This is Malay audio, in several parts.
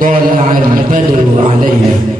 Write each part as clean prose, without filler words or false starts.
طلع البدر علينا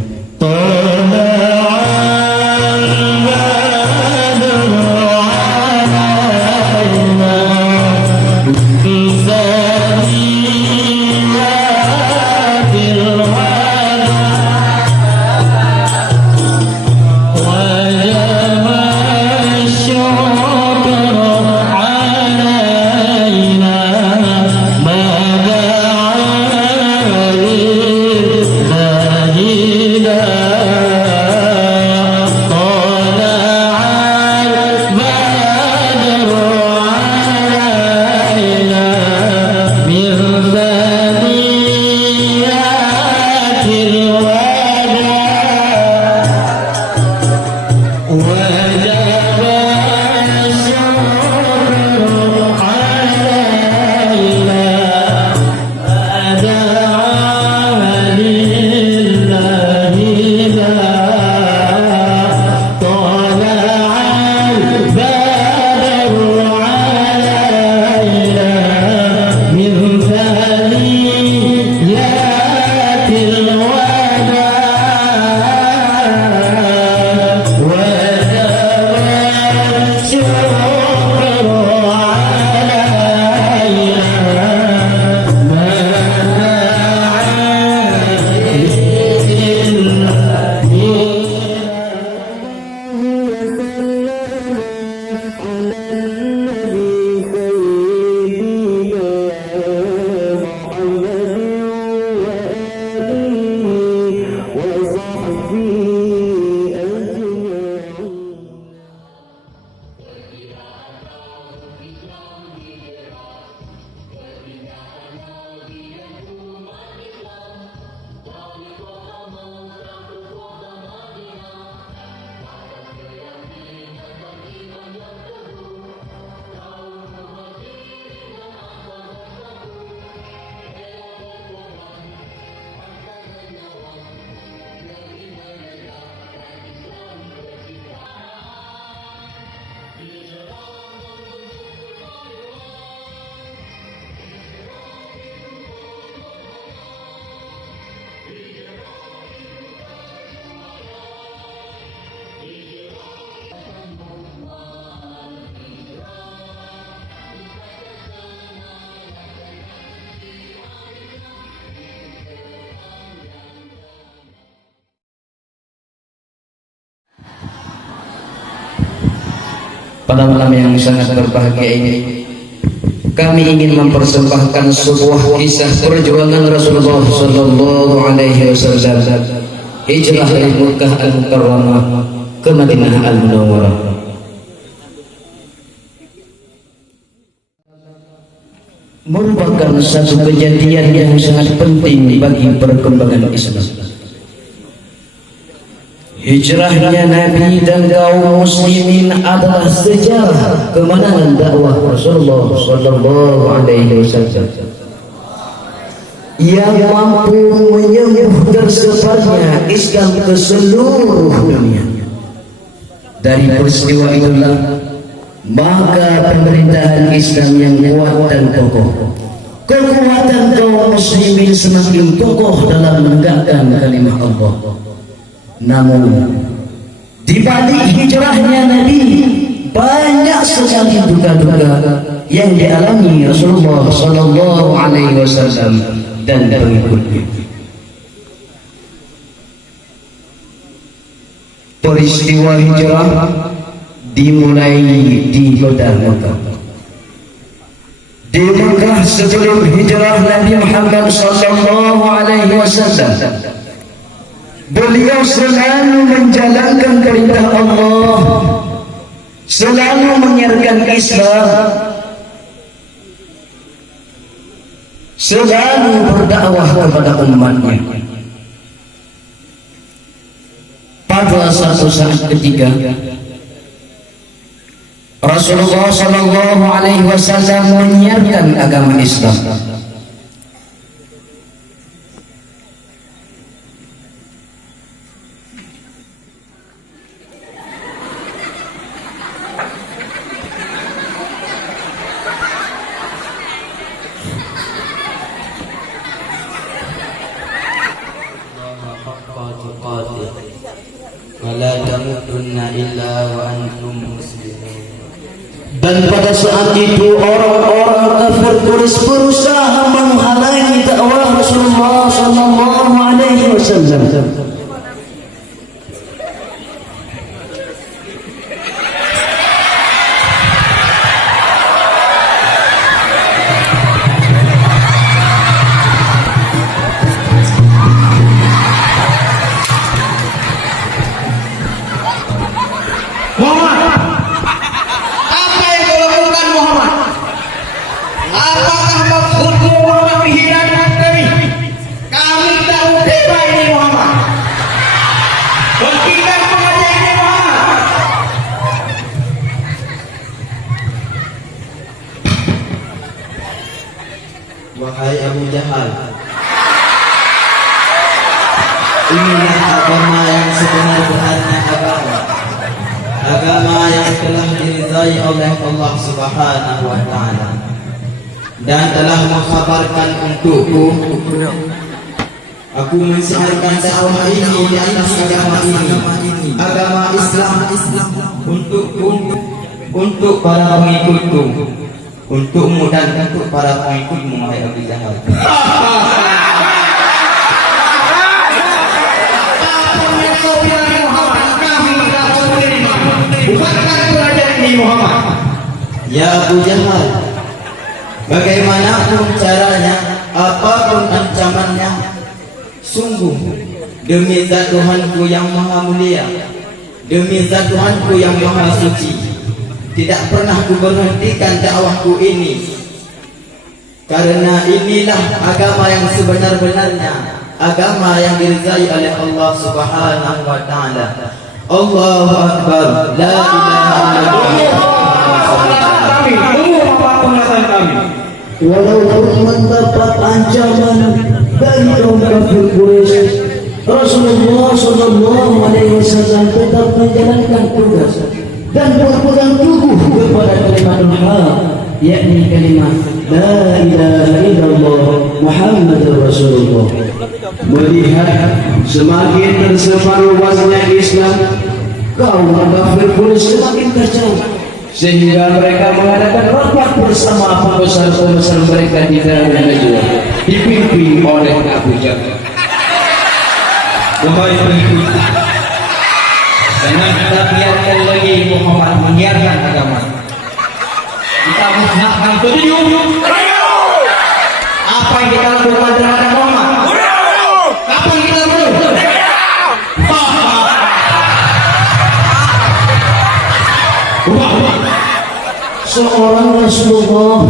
Pada malam yang sangat berbahagia ini, kami ingin mempersembahkan sebuah kisah perjuangan Rasulullah Sallallahu Alaihi Wasallam hijrah dari Makkah Al-Mukarramah ke Madinah Al-Munawwarah. Merupakan satu kejadian yang sangat penting bagi perkembangan Islam. Hijrahnya Nabi dan kaum muslimin adalah sejarah kemenangan dakwah Rasulullah Sallallahu Alaihi Wasallam yang mampu menyembuh tersebarnya Islam ke seluruh dunia. Dari peristiwa itulah maka pemerintahan Islam yang kuat dan kokoh, kekuatan kaum muslimin semakin kokoh dalam menegakkan kalimah Allah. Namun di balik hijrahnya Nabi banyak sekali duka-duka yang dialami Rasulullah Sallallahu Alaihi Wasallam dan pengikutnya. Peristiwa hijrah dimulai di kota Makkah. Di Makkah sebelum hijrah Nabi Muhammad Sallallahu Alaihi Wasallam, beliau selalu menjalankan perintah Allah, selalu menyiarkan Islam, selalu berdakwah kepada umatnya. Pada satu saat ketika Rasulullah Sallallahu Alaihi Wasallam menyiarkan agama Islam, tamutunna illa wa antum muslimun. Dan pada saat itu orang-orang kafir Quraisy berusaha menghalangi dakwah Rasulullah sallallahu alaihi wasallam. Wahai Abu Jahal, inilah agama yang sebenar-benarnya agama yang telah diridhai oleh Allah Subhanahu wa Ta'ala dan telah mengkhabarkan untukku. Aku mensiarkan dakwah ini di atas agama ini, agama Islam, untukku, untuk para pengikutku, untukmu dan untuk para pengikutmu, wahai Abu Jahal. Bukankah kerajaan ini Muhammad? Ya Abu Jahal, bagaimanapun caranya, apapun ancamannya, sungguh demi zat Tuhanku yang maha mulia, demi zat Tuhanku yang maha suci, tidak pernah ku berhentikan dakwahku ini, karena inilah agama yang sebenar-benarnya, agama yang diridhai oleh Allah Subhanahu wa Ta'ala. Allahu Akbar, la ilaha illallah. Walaupun mendapat ancaman dari kaum kafir Quraisy, Rasulullah sallallahu alaihi wasallam tetap menjalankan tugas dan berpegang teguh kepada kalimat haq, yakni kalimat la ilaha illallah Muhammadur Rasulullah. Melihat semakin tersebar luasnya Islam, kaum kafir Quraisy semakin kacau, sehingga mereka mengadakan rapat bersama pembesar-pembesar mereka di dalam Najwa, dipimpin oleh Abu Jahal. Wahai pengikut, jangan kita biarkan lagi Muhammad menyiarkan agama. Kita musnahkan tujuh. Apa yang kita lakukan terhadap Muhammad? Apa yang kita lakukan? Seorang Rasulullah,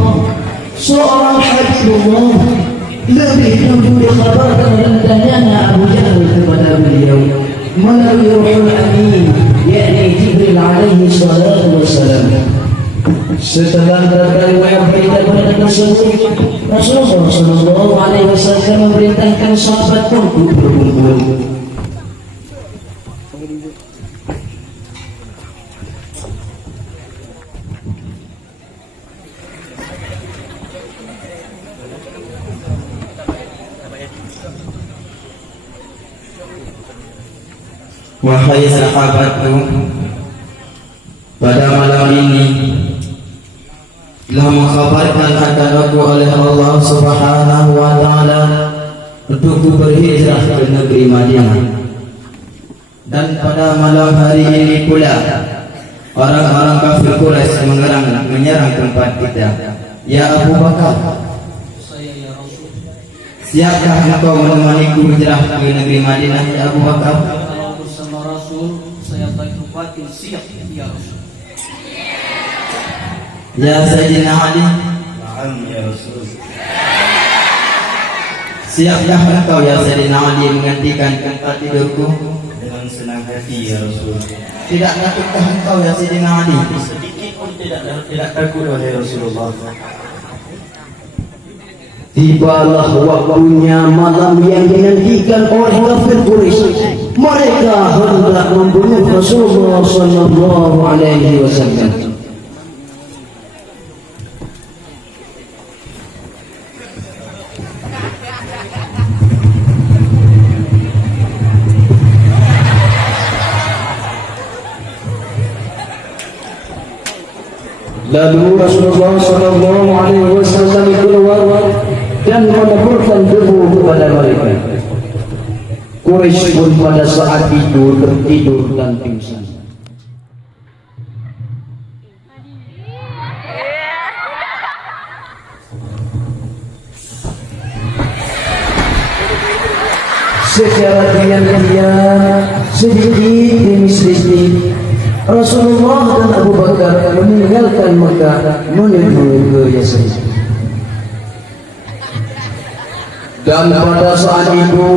seorang Habibullah, lebih dulu dikabarkan rendahnya Abu Jahal kepada beliau melalui Ruhul Amin, yakni Jibril alaihi salatu wassalam. Setelah berkali berita tersebut, Rasulullah sallallahu alaihi wasallam memerintahkan sahabat untuk berkumpul. Wahai sahabatku, pada malam ini telah mengkhabarkan akan aku oleh Allah Subhanahu wa Ta'ala untuk berhijrah ke negeri Madinah. Dan pada malam hari ini pula orang-orang kafir Quraisy menyerang tempat kita. Ya Abu Bakar, siapkah engkau menemaniku hijrah ke negeri Madinah, ya Abu Bakar? Saya berkuatin siap ya Rasul. Ya Sayyidina Ali, Naam ya Rasul. siapkah engkau ya Sayyidina Ali menggantikan tempat tidurku? Dengan senang hati ya Rasul. Tidak takutkah engkau ya Sayyidina Ali? Sedikit pun tidak takut wahai Rasulullah. Tibalah waktunya malam yang dinantikan oleh kafir Quraisy. Mereka hendak membunuh Rasulullah sallallahu alaihi wasallam. Lalu Rasulullah Shallallahu Alaihi Wasallam keluar dan meneburkan debu kepada mereka. Quraisy pun pada saat itu tertidur dan pingsan. Secara diam-diam, sedikit demi sedikit, Rasulullah dan Abu Bakar meninggalkan Mekah menuju ke Yasrib. Dan pada saat itu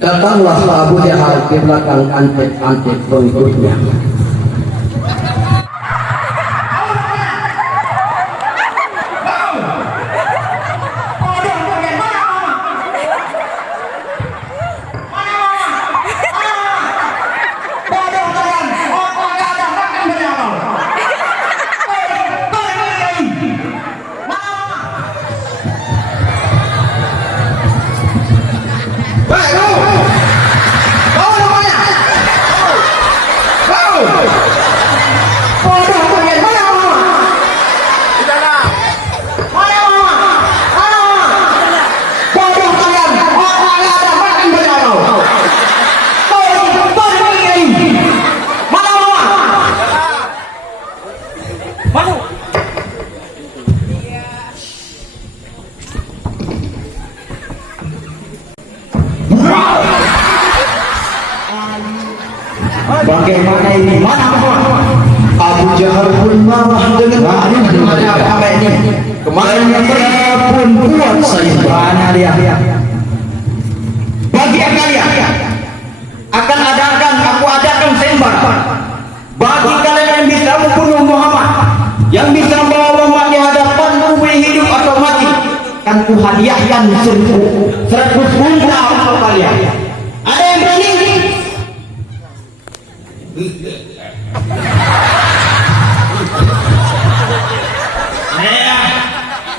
datanglah Abu Jahal di belakang antek-antek pengikutnya. Bagaimana ini? Mana Abu Jahal pun marah dengan apa ini? Kemarin mereka pun buat saya. Mana dia? Bagi kalian akan aku adakan sembah. Bagi kalian yang bisa membunuh Muhammad, yang bisa membawa Muhammad di hadapan bumi hidup atau mati, kan ku hadiahkan 100 unta untuk kalian. Ada yang berani?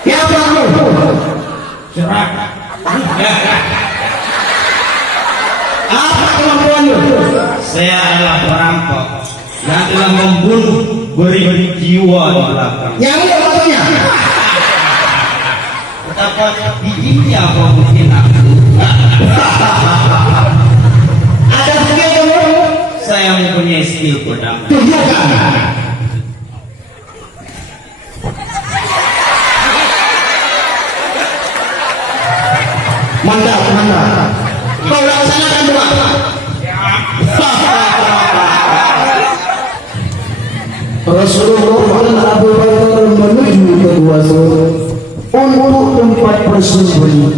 Siapa kamu? Serak. Apa kemampuanmu? Saya adalah perampok yang telah membunuh beri-beri jiwa di belakang. Yang maksudnya? Betapa bijinya kau mungkin aku. Ada skill kamu? Saya mempunyai skill pedang. Tunjukkan. Mantap. Kau laksanakan dua. Rasulullah dan Abu Bakar menuju ke gua untuk tempat bersembunyi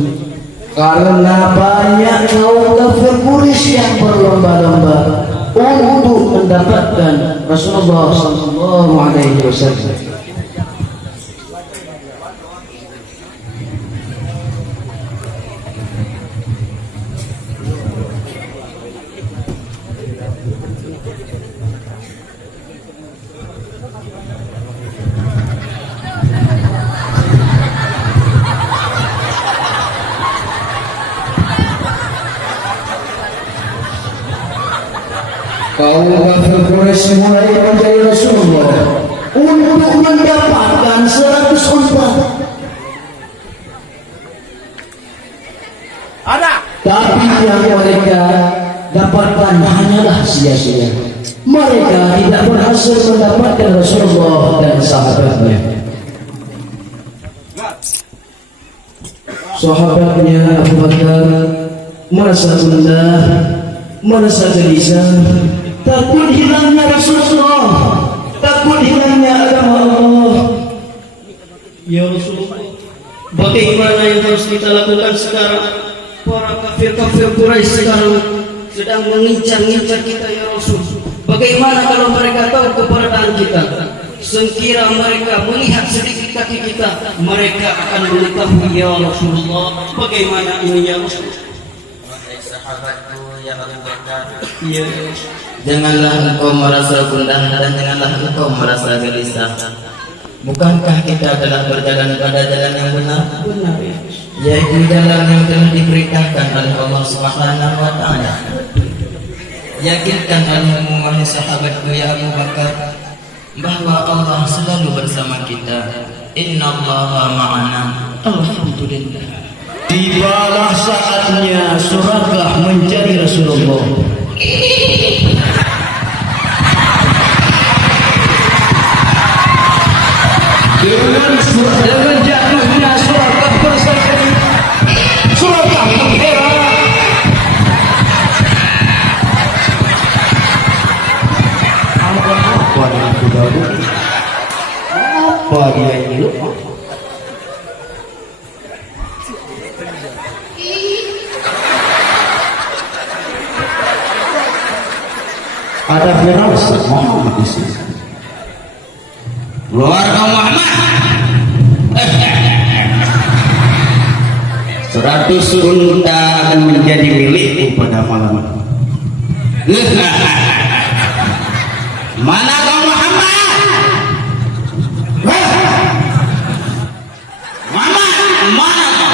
karena banyak kaum kafir Quraisy yang berlomba-lomba untuk mendapatkan Rasulullah Sallallahu Alaihi Wasallam. Kaum kafir Quraisy mulai mencari Rasulullah untuk mendapatkan 100 unta. Ada. Tapi yang mereka dapatkan hanyalah sia-sia. Mereka tidak berhasil mendapatkan Rasulullah dan sahabatnya. Sahabatnya Abu Bakar merasa gundah, merasa gelisah, takut hilangnya Rasulullah, takut hilangnya agama Allah. Ya Rasulullah, bagaimana yang harus kita lakukan sekarang? Para kafir-kafir Quraisy sekarang sedang mengincar-incar kita ya Rasul. Bagaimana kalau mereka tahu keberadaan kita? Sekira mereka melihat sedikit kaki kita, mereka akan mengetahui ya Rasulullah. Bagaimana ini ya Rasulullah? Sahabatku ya Abu Bakar, Ya, janganlah engkau merasa gundah dan janganlah engkau merasa gelisah. Bukankah kita telah berjalan pada jalan yang benar? benar ya. Yaitu jalan yang telah diberitakan oleh Allah Subhanahu wa Ta'ala. Yakinkan olehmu wahai sahabatku ya Abu Bakar, bahwa Allah selalu bersama kita. Innallaha ma'ana. Alhamdulillah. Tibalah saatnya Suraqah mencari Rasulullah. Dengan jatuhnya Suraqah bersama Suraqah mengheran. Apa dia budak? Apa dia ini? Ada Firasa Muhammad di sini. Keluarga Muhammad 100 unta akan menjadi milikku pada malam ini. Mana kau Muhammad? Muhammad, mana kau?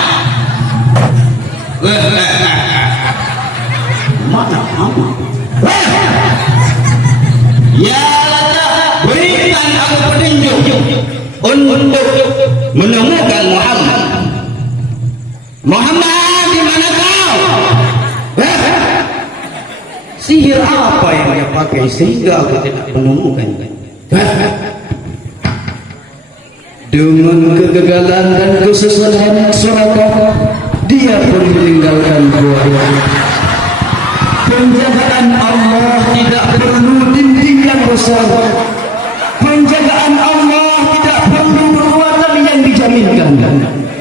Mana kamu? Ya Allah, berikan aku petunjuk untuk menemukan Muhammad. Muhammad, di mana kau? Sihir apa yang dia pakai sehingga aku tidak menemukan? Dengan kegagalan dan kesesatan Suraqah, dia pun meninggalkan gua. Penjagaan Allah tidak perlu dinding yang besar. Penjagaan Allah tidak perlu kekuatan yang dijaminkan.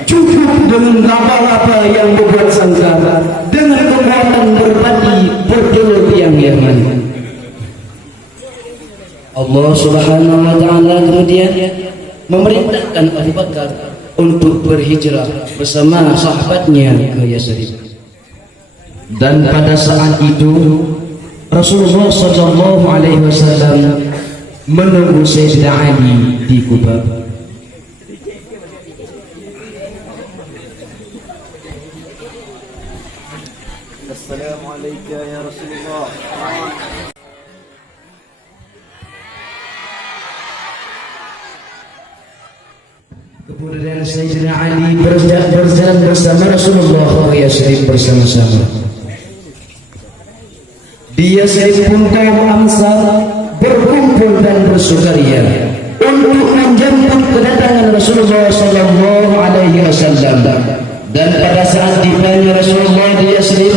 Cukup dengan laba-laba yang berbuat sangka, dengan kekuatan berbadi bergelut yang yaman. Allah Subhanahu wa taala kemudian memerintahkan Abu Bakar untuk berhijrah bersama sahabatnya ke Yasrib. Dan pada saat itu Rasulullah sallallahu alaihi wasallam menunggu Sayyidina Ali di Kuba. Assalamualaikum ya Rasulullah. Kemudian Sayyidina Ali berjalan bersama Rasulullah ke Yasrib bersama-sama. Di Yasrib pun kaum Ansar berkumpul dan bersukaria untuk menjemput kedatangan Rasulullah sallallahu alaihi wasallam. Dan pada saat tibanya Rasulullah di Yasrib,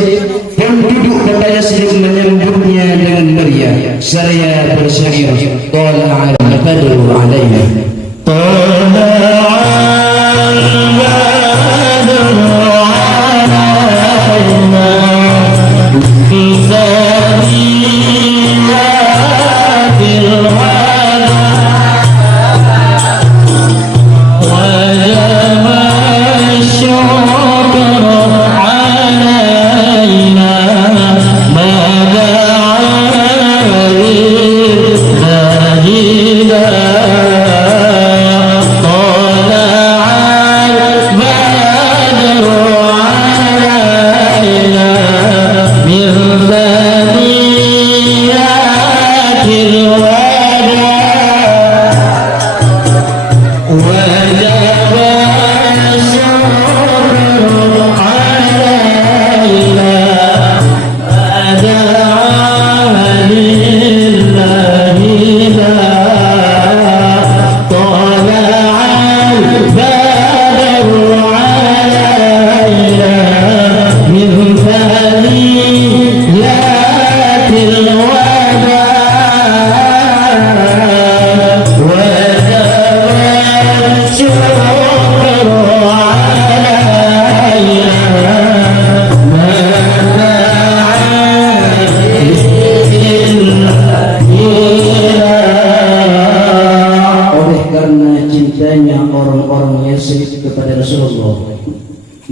penduduk kota Yasrib menyambutnya dengan meriah seraya bersyair, "Tala'al badru alaina."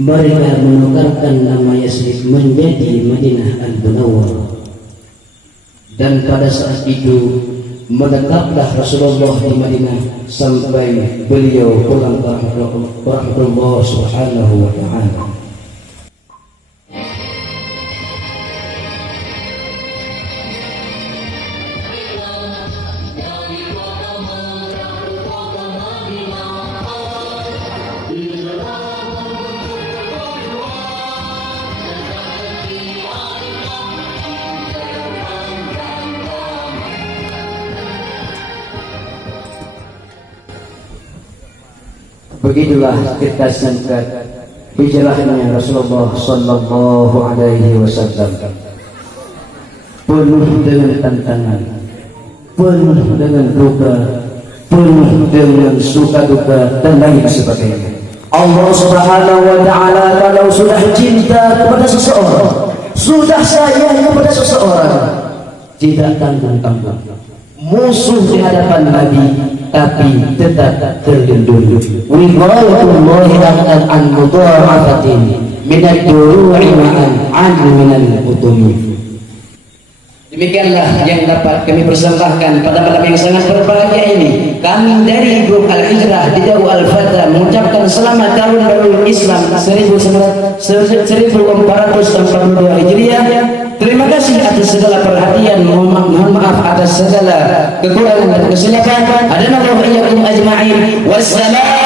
Mereka menukarkan nama Yasrib menjadi Madinah Al-Munawwarah. Dan pada saat itu menetaplah Rasulullah di Madinah sampai beliau pulang ke rahmatullah subhanahu wa ta'ala. Begitulah kita singkat hijrahnya Rasulullah sallallahu alaihi wasallam. Penuh dengan tantangan, penuh dengan duka, penuh dengan suka duka dan lain sebagainya. Allah Subhanahu wa taala kalau sudah cinta kepada seseorang, sudah sayang kepada seseorang, tidak tanggung-tanggung. Musuh di hadapan Nabi tapi tetap terlindungi. Wilayatullahi an mudha'afatin min ad-duru'i an min al-utumi. Demikianlah yang dapat kami persembahkan pada malam yang sangat berbahagia ini. Kami dari grup Al-Hijrah di Dawu Al-Fatah mengucapkan selamat tahun baru Islam 1442 Hijriah. Terima kasih atas segala perhatian. Mohon maaf atas segala kekurangan dan kesilapan. Adanallahu iyyakum ajma'in. Wassalam.